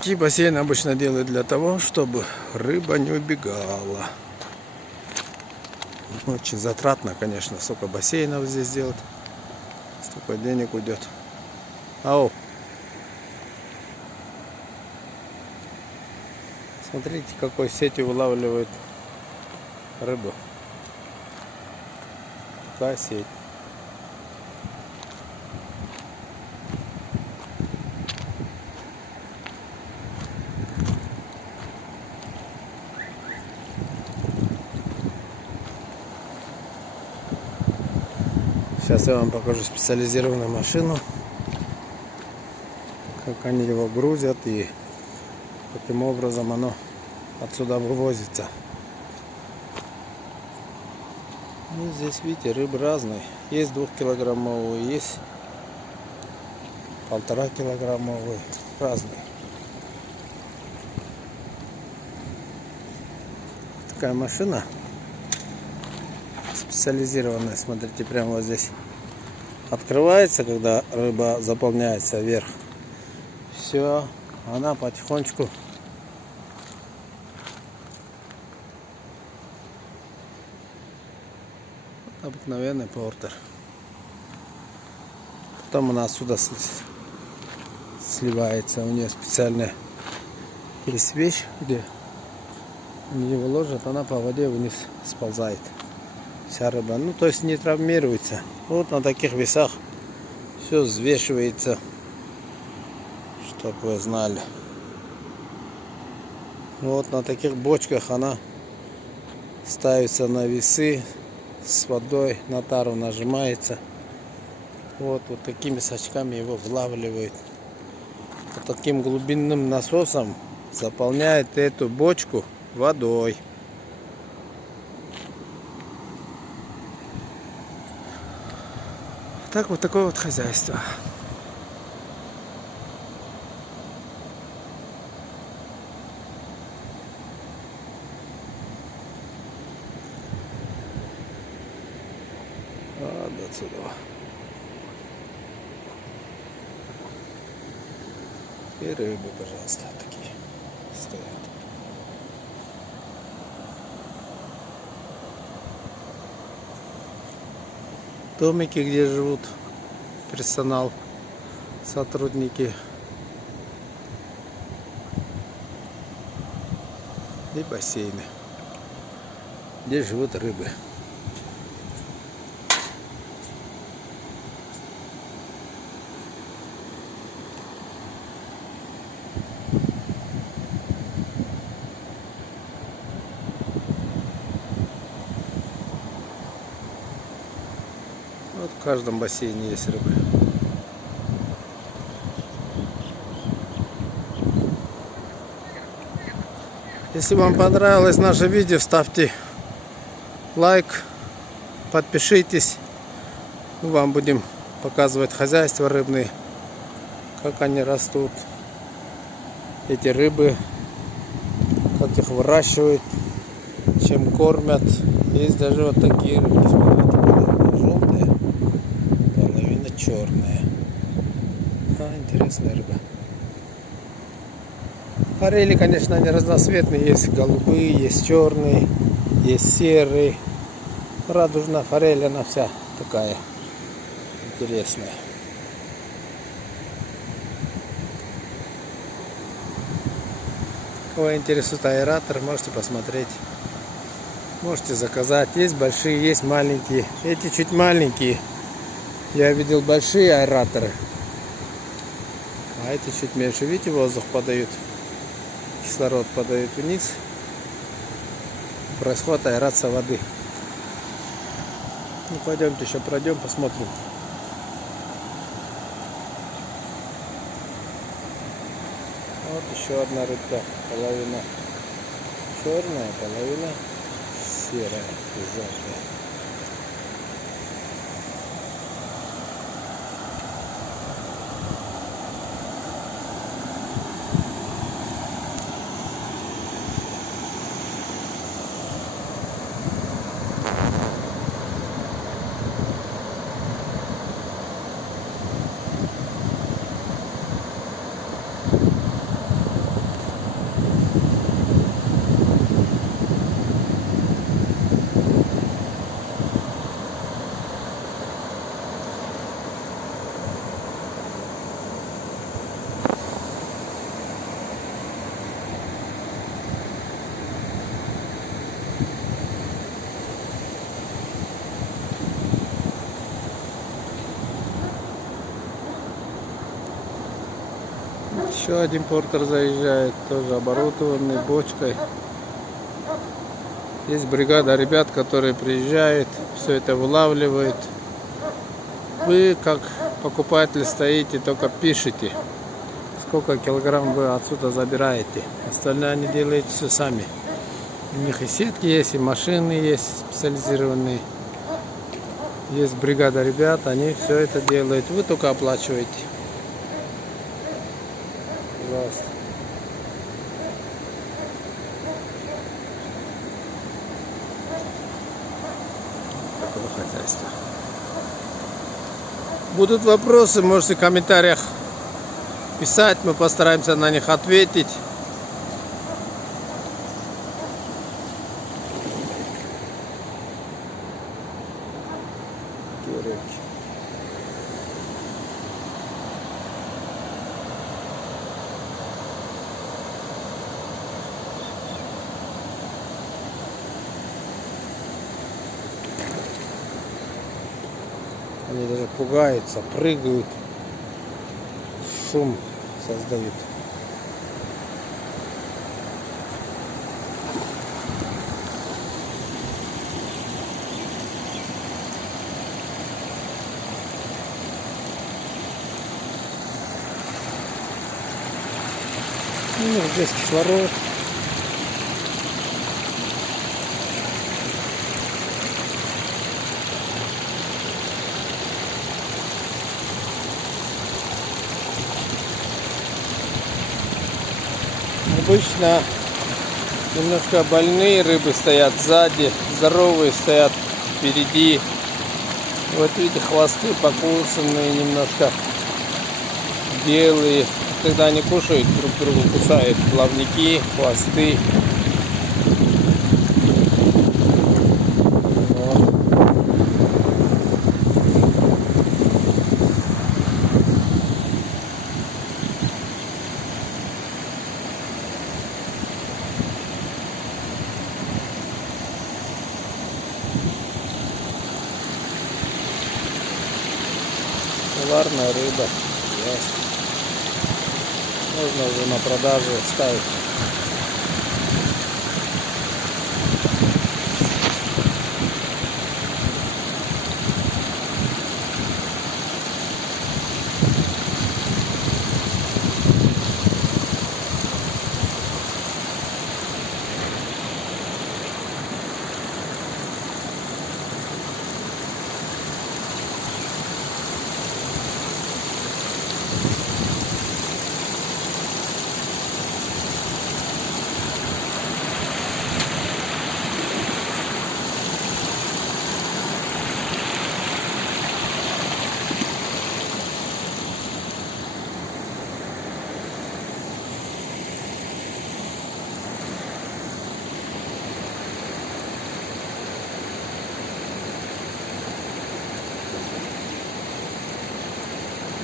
Такие бассейны обычно делают для того, чтобы рыба не убегала. Очень затратно, конечно, сколько бассейнов здесь делать, столько денег уйдет. Ау! Смотрите, какой сетью вылавливают рыбу. Какая сеть. Сейчас я вам покажу специализированную машину, как они его грузят и каким образом оно отсюда вывозится. Ну, здесь, видите, рыбы разные. Есть 2-килограммовые, есть 1,5-килограммовые, разные. Такая машина специализированная, смотрите, прямо вот здесь открывается, когда рыба заполняется вверх. Все, она потихонечку обыкновенный портер. Потом она отсюда сливается. У нее специальная есть вещь, где его ложат, она по воде вниз сползает. Вся рыба, ну то есть не травмируется. Вот на таких весах все взвешивается, чтобы вы знали. Вот на таких бочках она ставится на весы с водой, на тару нажимается. Вот такими сачками его вылавливает. Вот таким глубинным насосом заполняет эту бочку водой. Так вот такое вот хозяйство. До отсюда. И рыбы, пожалуйста, такие стоят. Домики, где живут персонал, сотрудники. И бассейны, где живут рыбы. Вот в каждом бассейне есть рыбы. Если вам понравилось наше видео, ставьте лайк, подпишитесь. Мы вам будем показывать хозяйства рыбные, как они растут, эти рыбы, как их выращивают, чем кормят. Есть даже вот такие рыбки, смотрите, половина желтая, половина черная. Интересная рыба. Форели, конечно, они разноцветные. Есть голубые, есть черные, есть серые. Радужная форель, она вся такая интересная. Кого интересует аэратор, можете посмотреть. Можете заказать. Есть большие, есть маленькие. Эти чуть маленькие. Я видел большие аэраторы. А эти чуть меньше. Видите, воздух подают. Кислород подает вниз. Происходит аэрация воды. Ну, пойдемте еще пройдем, посмотрим. Вот еще одна рыбка. Половина черная, половина серая, желтая. Еще один портер заезжает, тоже оборудованный бочкой. Есть бригада ребят, которые приезжают, все это вылавливают. Вы, как покупатель, стоите, только пишите, сколько килограмм вы отсюда забираете. Остальное они делают все сами. У них и сетки есть, и машины есть специализированные. Есть бригада ребят, они все это делают. Вы только оплачиваете. Пожалуйста. Такое хозяйство. Будут вопросы, можете в комментариях писать, мы постараемся на них ответить. Они даже пугаются, прыгают, шум создают. Ну, здесь кислород. Обычно немножко больные рыбы стоят сзади, здоровые стоят впереди. Вот видите, хвосты покусанные, немножко белые. Когда они кушают, друг друга кусают плавники, хвосты. Вот. Товарная рыба. Ясно. Можно уже на продажу ставить.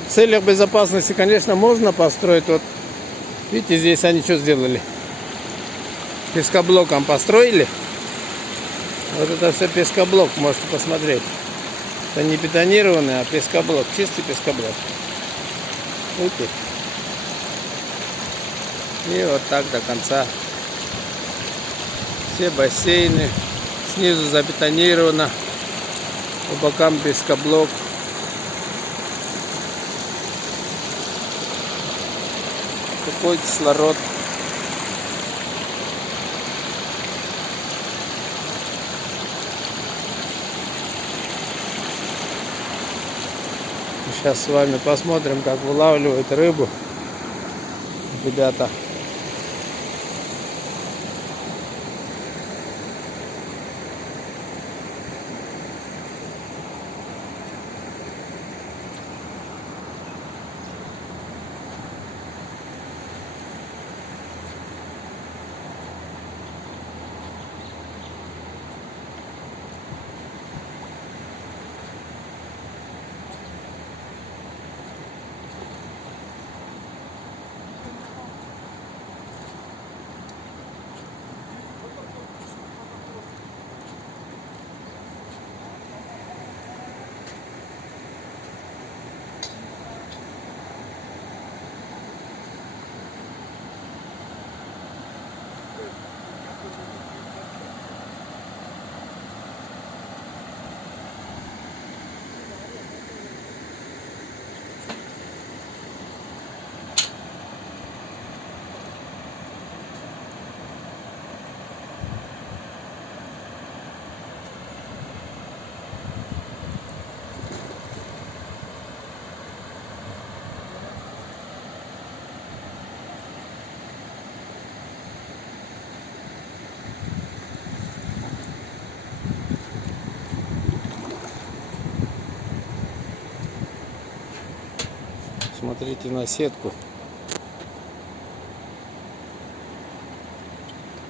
В целях безопасности, конечно, можно построить. Вот видите, здесь они что сделали? Пескоблоком построили. Вот это все пескоблок, можете посмотреть. Это не бетонированный, а пескоблок, чистый пескоблок. Видите? И вот так до конца. Все бассейны. Снизу забетонировано. По бокам пескоблок. Какой кислород. Сейчас с вами посмотрим, как вылавливают рыбу ребята. Смотрите на сетку.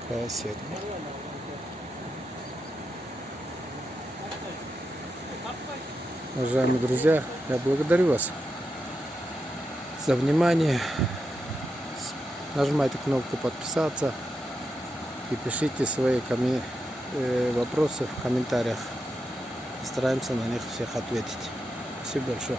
Такая сетка. Уважаемые друзья, я благодарю вас за внимание. Нажимайте кнопку подписаться и пишите свои вопросы в комментариях. Стараемся на них всех ответить. Спасибо большое.